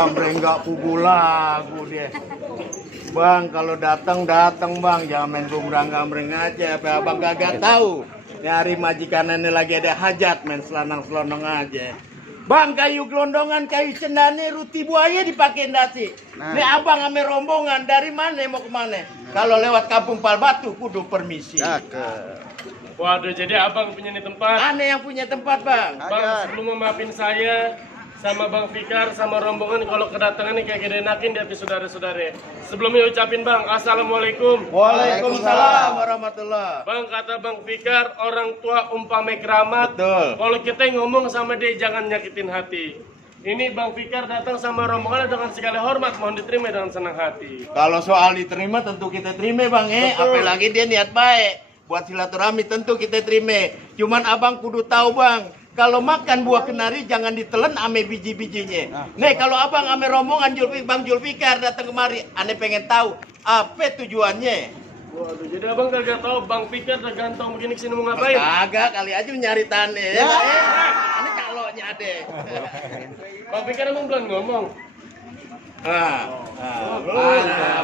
Gambreng nggak pugu lagu dia. Bang, kalau datang bang, jangan main gambreng aja. Apa abang kagak tahu? Nyari majikan ini lagi ada hajat, main selanang-selonong aja. Bang, kayu gelondongan, kayu cendane, ruti buaya dipakai dasi. Nih abang ame rombongan dari mana mau kemana? Kalau lewat kampung Palbatu, kudu permisi. Waduh, jadi abang punya nih tempat. Aneh yang punya tempat bang. Bang, sebelum mau maafin saya sama Bang Fikar sama rombongan kalau kedatangan nih kayak gede enakin di hati saudara-saudara. Sebelumnya ucapin Bang, Assalamualaikum. Waalaikumsalam warahmatullah. Bang, kata Bang Fikar, orang tua umpame keramat. Betul. Kalau kita ngomong sama dia jangan nyakitin hati. Ini Bang Fikar datang sama rombongan dengan segala hormat, mohon diterima dengan senang hati. Kalau soal diterima tentu kita terima bang apalagi dia niat baik. Buat silaturahmi tentu kita terima. Cuman abang kudu tahu bang, kalau makan buah kenari jangan ditelen ame biji-bijinya. Nih kalau abang ame rombongan Bang Julfikar datang kemari, ane pengen tahu apa tujuannya. Waduh, jadi abang kagak tahu Bang Fikar udah ganteng begini kesini mau ngapain? Kagak, kali aja nyari tane. Ya. Ini caloknya ada. Bang Fikar emang belum ngomong.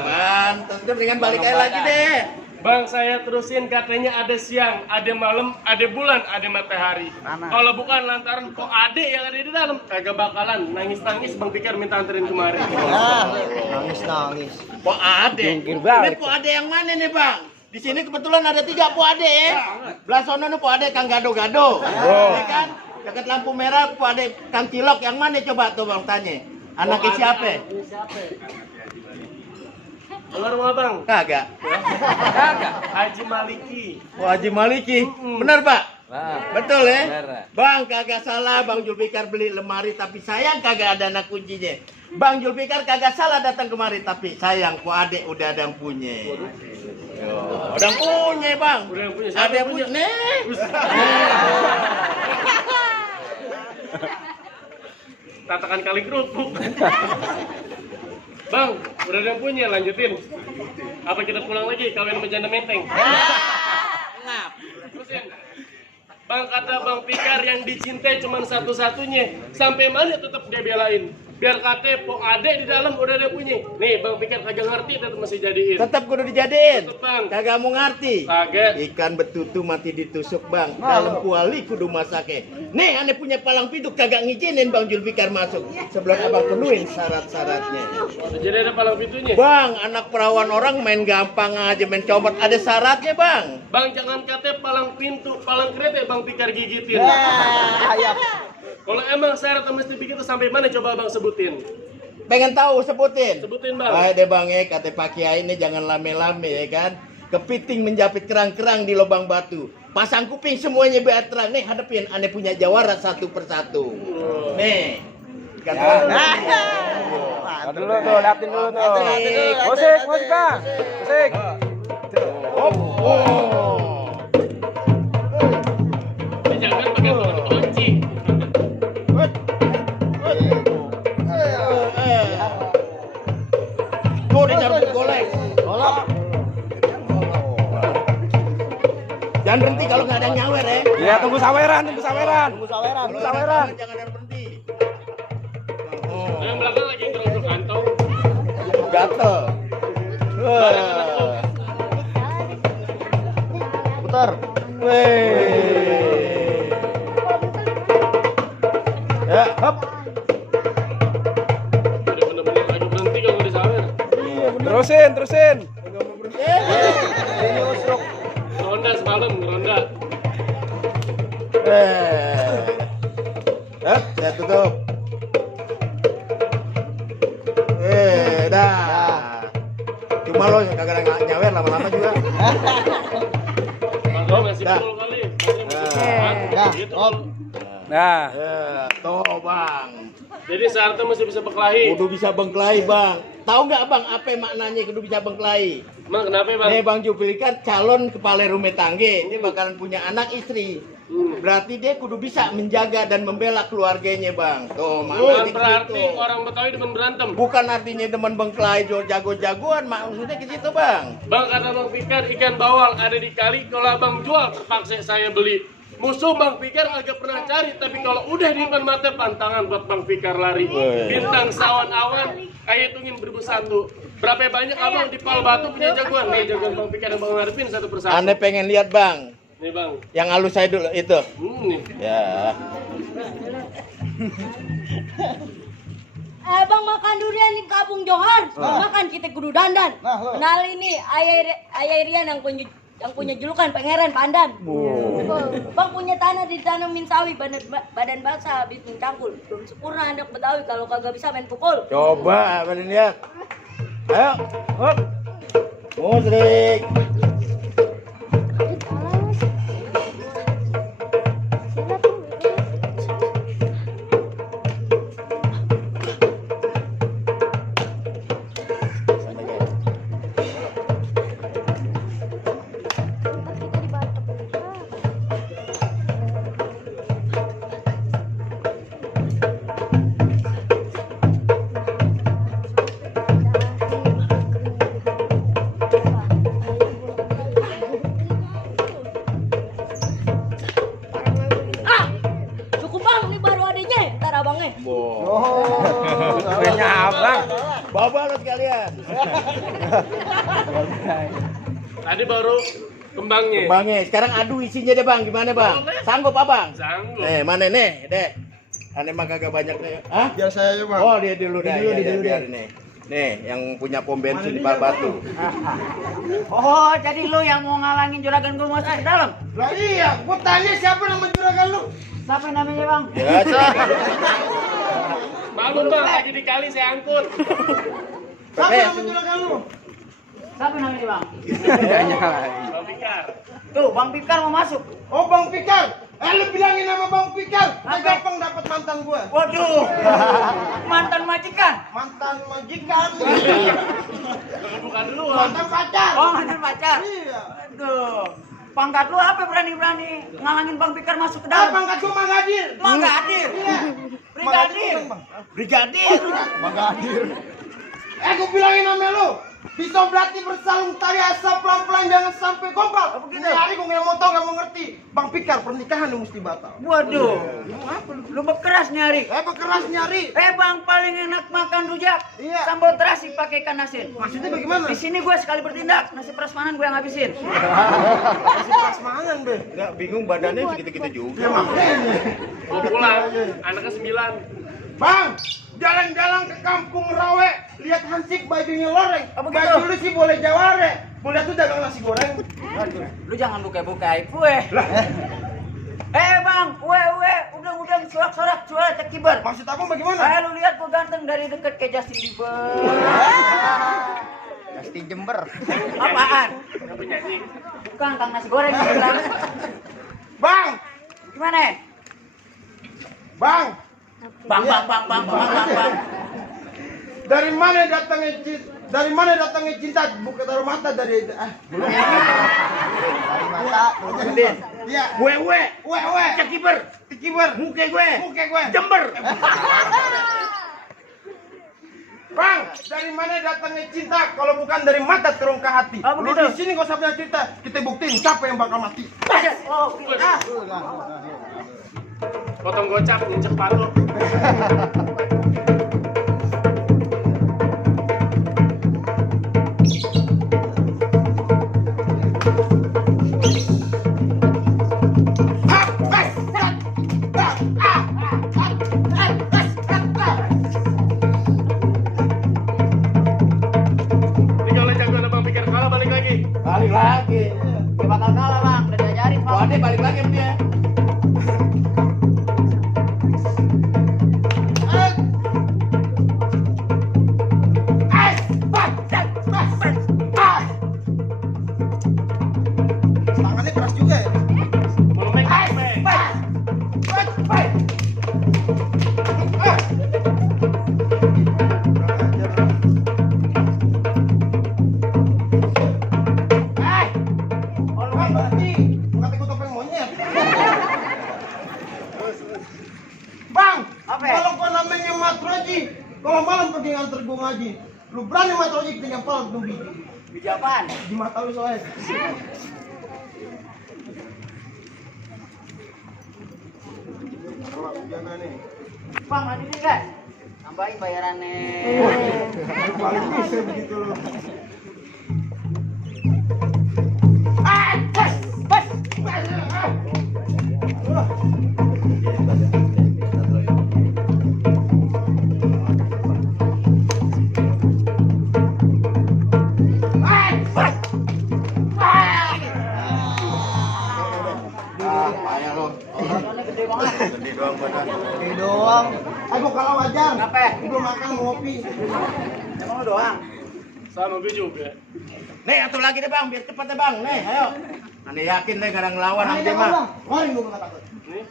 Mantap. Dengan balik aja lagi deh. Bang, saya terusin katanya ada siang, ada malam, ada bulan, ada matahari. Kalau bukan lantaran kok ade yang ada di dalam, kagak bakalan nangis-nangis Bang Fikar minta anterin kemari. Nangis. Kok ade? Ini kok ade yang mana nih bang? Di sini kebetulan ada 3 po ade ya. Belah sono nih po ade Kang Gado-Gado. Ya kan? Dekat lampu merah po ade Kang Cilok yang mana coba tuh bang tanya. Anaknya siapa? Dengar mau bang? Kagak. Haji Maliki. Oh Haji Maliki. Benar pak? Betul ya? Benar. Bang kagak salah Bang Julfikar beli lemari tapi sayang kagak ada anak kuncinya. Bang Julfikar kagak salah datang kemari tapi sayang po adek udah ada yang punya. Udah punya bang. Udah yang punya. Siapa Ada yang punya. Nih. Tatakan kali kerupuk. Bang, udah ada yang punya, lanjutin. Apa kita pulang lagi kawin berjanda menteng? Terusin. Bang, kata Bang Fikar yang dicintai cuma satu-satunya. Sampai mana tetap dia belain? Biar kate po ade di dalam udah ada punya. Nih, Bang Fikar kagak ngerti tetap masih jadiin. Tetap kudu dijadiin. Tetep, Bang. Kagak mau ngerti. Kagak. Ikan betutu mati ditusuk bang. Dalam kuali kudu masake. Nih ane punya palang pintu kagak ngizinin Bang Julfikar masuk. Sebelum abang penuhin syarat-syaratnya. Jadi ada palang pintunya. Bang, anak perawan orang main gampang aja main comot. Ada syaratnya bang. Bang, jangan kate palang pintu, palang kereta Bang Fikar gigitin. Ayam. Kalau emang syarat mesti begitu sampai mana coba Bang sebutin? Pengen tahu sebutin. Sebutin Bang. Baik deh bang kata Pak Kiai ini jangan lame-lame ya kan. Kepiting menjapit kerang-kerang di lubang batu. Pasang kuping semuanya biar terang. Nih hadapin ane punya jawara satu persatu. Nih. Kata Dulu tuh, liatin dulu tuh. Musik bang. Musik. Jangan pakai kunci. Tuh dicampur golek. Jangan berhenti kalau nggak ada yang nyawer ya. Iya, tunggu saweran. Kalau ada jangan ada berhenti. Yang belakang lagi ngerosok kantong. Gatel. Putar. Ya, hop. Udah bener-bener lagi berhenti kalau nggak disawer. Terusin. Ini usruk. Ronda semalam, ronda. Saya tutup. Dah. Cuma lo yang kagak nyawer lama-lama juga. Bang, lo masih Dah. pukul kali. Dah. Gitu. Nah. Tuh bang. Jadi syaratnya mesti bisa berkelahi. Kudu bisa bengkelai bang. Tahu nggak bang apa maknanya kudu bisa bengkelai? Emang kenapa Bang? Nih Bang Julfikar calon kepala rumah tangga. Ini bakalan punya anak istri. Berarti dia kudu bisa menjaga dan membela keluarganya bang. Tuh Bukan maknanya berarti gitu. orang Betawi demen berantem. Bukan artinya teman bengkelai jago-jagoan, maksudnya ke situ bang. Bang, kata Bang Fikar ikan bawal ada di kali, kalau abang jual terpaksa saya beli. Musuh Bang Fikar agak pernah cari, tapi kalau udah di depan mata pantangan buat Bang Fikar lari. Bintang sawan awan, ayo hitungin 1001. Berapa banyak abang di Pal Batu punya jagoan? Nih jagoan Bang Fikar dan Bang Arifin satu persatu. Anda pengen lihat bang? Nih bang. Yang halus saya dulu itu. Nih. Ya. Bang makan durian di Kampung Johar. Makan kita kudu dandan. Kenalin nih Ayah Rian yang punya julukan Pangeran Pandan. Bang punya tanah ditanemin sawi badan basah habis mencangkul. Belum sempurna anak Betawi kalau kagak bisa main pukul. Coba kalian lihat. Ayo. Hop. Musrik. Kayaknya abang. Bawa lo sekalian. Tadi baru kembangnya. Kembangnya. Sekarang adu isinya deh bang. Gimana bang? Sanggup abang? Sanggup. Mana nih? Deh. Aneh mah kagak banyak nih. Hah? Biar saya aja bang. Oh dia dulu dah. Biar nih. Nih yang punya pom bensin di Pal Batu. Oh, jadi lu yang mau ngalangin juragan gue masuk ke dalam? Lah iya, gua tanya siapa nama juragan lu? Siapa namanya bang? Biasa. Malu bang, lagi di kali saya angkut. Siapa nama juragan lu? Siapa namanya bang? Bang Fikar. Tuh, Bang Fikar mau masuk. Oh Bang Fikar. Lu bilangin nama Bang Fikar. Nah, gampang dapat mantan gua. Waduh, mantan majikan. Mantan majikan. Bukan dulu. Mantan pacar. Oh, mantan pacar. Iya. Aduh, pangkat lu apa berani-berani ngalangin Bang Fikar masuk ke Ah, dalam? pangkat gua Magadir. Magadir. Iya. Brigadir. Brigadir. Magadir. Gua bilangin nama lu. Bisa berarti bersalung tali asap pelan-pelan jangan sampai kompak. Apa gitu? Ini hari gua nggak mau tahu nggak mau ngerti. Bang Fikar pernikahan lu mesti batal. Waduh, Apa lu? lu bekeras nyari. Keras nyari. Bang, paling enak makan rujak. Iya. Sambal terasi pakai ikan asin. Maksudnya bagaimana? Di sini gue sekali bertindak, nasi prasmanan gue yang habisin. Masih prasmanan be. Enggak bingung badannya segitu-gitu juga. Mau pulang, anaknya 9. Bang, jalan-jalan ke kampung Rawe, lihat Hansip bajunya loreng. Apa gitu? Baju lu sih boleh jaware. Boleh tuh dagang nasi goreng. Lu jangan buka-buka aib gue. Bang, udah sorak-sorak suara cekibar. Maksud abang bagaimana? Lu lihat gue ganteng dari deket kayak Justin Bieber. Justin Jember. Apaan? Nggak penyanyi. Bukan, kang nasi goreng yang bilang. Bang, Gimana? bang, Bang. dari mana datangnya cinta? Bukan dari mata dari mata. Iya. Gue. Cekiber. Muka gue. Jember. Bang, dari mana datangnya cinta kalau bukan dari mata turun ke hati? Oh, Lu begitu. di sini gak usah punya cerita, kita buktiin siapa yang bakal mati. Oh, Potong gocap, nginjek palu. Ini kalau jagoan Bang Fikar kalah balik lagi. Balik lagi. Dia bakal kalah bang, udah diajarin Oh, dia balik lagi sama dia. Tangannya keras juga ya. Mau make Bang, Apa? kalau kau namanya Matroji, kalau malam pergi nganter gua ngaji, lu berani Matroji tinggal pal tuh biji. Biji apaan? Di mata lu soalnya. Jaga nih. Bang, ada nih enggak? Tambahin bayarannya. Paling bisa begitu loh. Payah lo. Gede banget. Gede doang badan. Oke doang. Aku kalau wajar. Kenapa? Belum makan ngopi. Emang lu doang? Sama gue juga. Nih, satu lagi deh bang, biar cepet deh bang. Nih, ayo. Ane yakin deh kadang ngelawan sama dia mah. Kemarin gue nggak takut. Nih.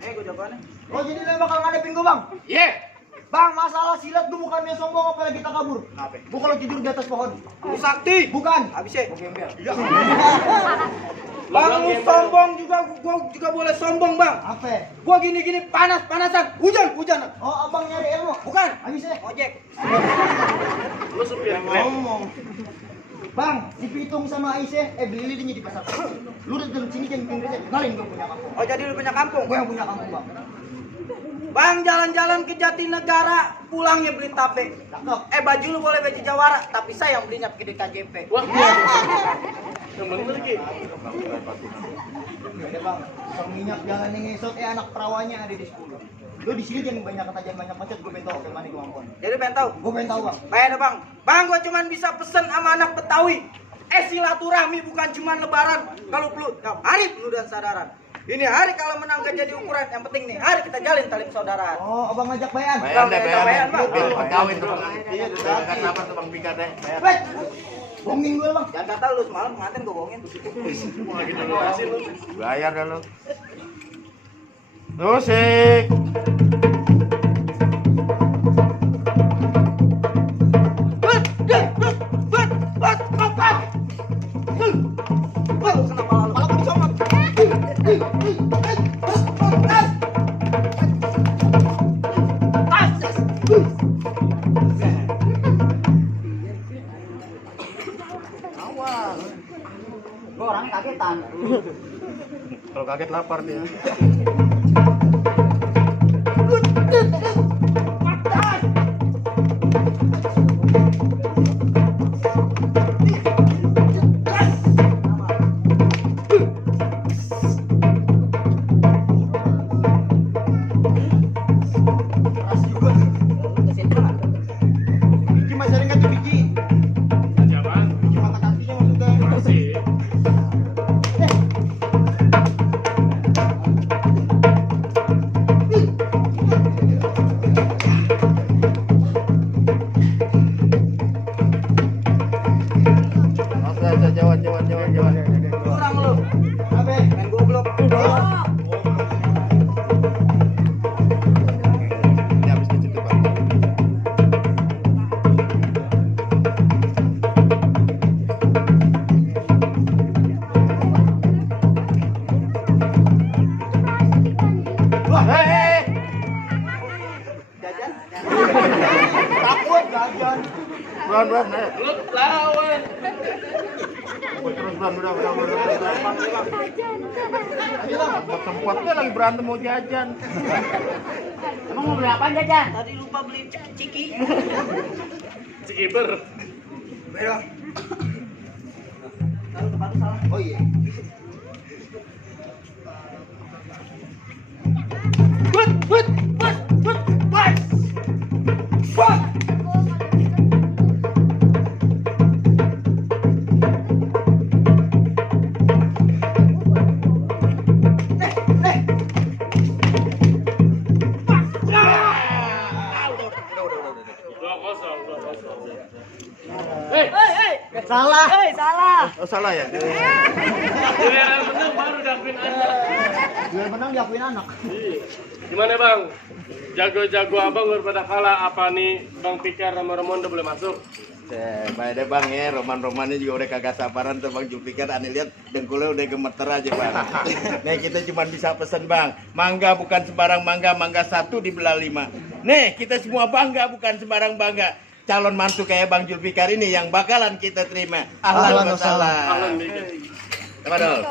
Gue jagoannya. Oh jadi lo bakal ngadepin gue bang? Yeah. Bang, masalah silat gue bukannya sombong apalagi kita kabur. Kenapa? Gue kalau tidur di atas pohon. Lu sakti. Bukan. Habisnya. Bang, lu sombong juga, gua juga boleh sombong bang. Apa? Gua gini-gini panas-panasan, hujan-hujanan. Oh abang nyari ilmu? Bukan, Habisnya? ojek. Lu supir Grab. Ngomong. Bang, si Pitung sama Aisyah, beli lilinnya di pasar. Lu datang sini jangan pinggir aja, kenalin gue punya kampung. Oh jadi lu punya kampung? Gue yang punya kampung bang. Bang jalan-jalan ke Jatinegara, pulangnya beli tape. Cakep. Baju lu boleh baju Jawara, tapi saya yang belinya ke DKJP. Wah. Yang bener Ki. Ada bang, tukang minyak jangan ngesot, anak perawanya ada di 10. Lu di sini jangan banyak ketajan banyak macet, gue pengen tahu ke mana gue ampun. Jadi pengen tahu? Gue pengen tahu bang. Baik ada bang. Bang gua cuman bisa pesen sama anak Betawi. Silaturahmi bukan cuman lebaran. Kalau perlu, tiap hari penuh dan sadaran. Ini hari kalau menang gak jadi ukuran, yang penting nih hari kita jalin tali persaudaraan. Oh, abang ngajak bayan. Bayan deh, Bayan, bayan. Bang. Biar cepet kawin tuh bang. Iya, udah sabar tuh bang Pikar deh. Weh, bohongin gue bang. Jangan kata lu semalam pengantin gua bohongin. Wah, gitu lu kasih lu. Bayar dah lo. Musik. Kenapa lalu? Kalau gua disomot. Gue orangnya kagetan. Kalau kaget lapar dia. Keras juga. Biji masih ada nggak tuh biji? Jaman. Biji mata kakinya maksudnya. Masih. Jawan. Kurang lu. Apa? Main goblok. Ini habis di situ bang. Wah, Jajan. Takut jajan. Bulan, Lu lawan. terus bulan, udah. Tempat-tempatnya lagi berantem mau jajan. Emang mau beli apaan jajan? Tadi lupa beli ciki. Cikiber. Belok. Tahu tempatnya salah. Oh iya. Salah. Salah. Oh salah ya? Giliran menang baru dapetin anak. Biar menang diakuin anak. Iya. Gimana bang? Jago-jago abang daripada kalah apa nih Bang Pikar sama Ramondo boleh masuk? Baik deh bang ya, roman-romannya juga udah kagak sabaran tuh bang Julfikar. Aneh lihat dengkulnya udah gemeter aja bang. Nih kita cuma bisa pesen bang, mangga bukan sembarang mangga, mangga 1 dibelah 5. Nih kita semua bangga bukan sembarang bangga. Calon mantu kayak Bang Julfikar ini yang bakalan kita terima. Ahlan wa sahlan. Ahlan dikit. Apa dong?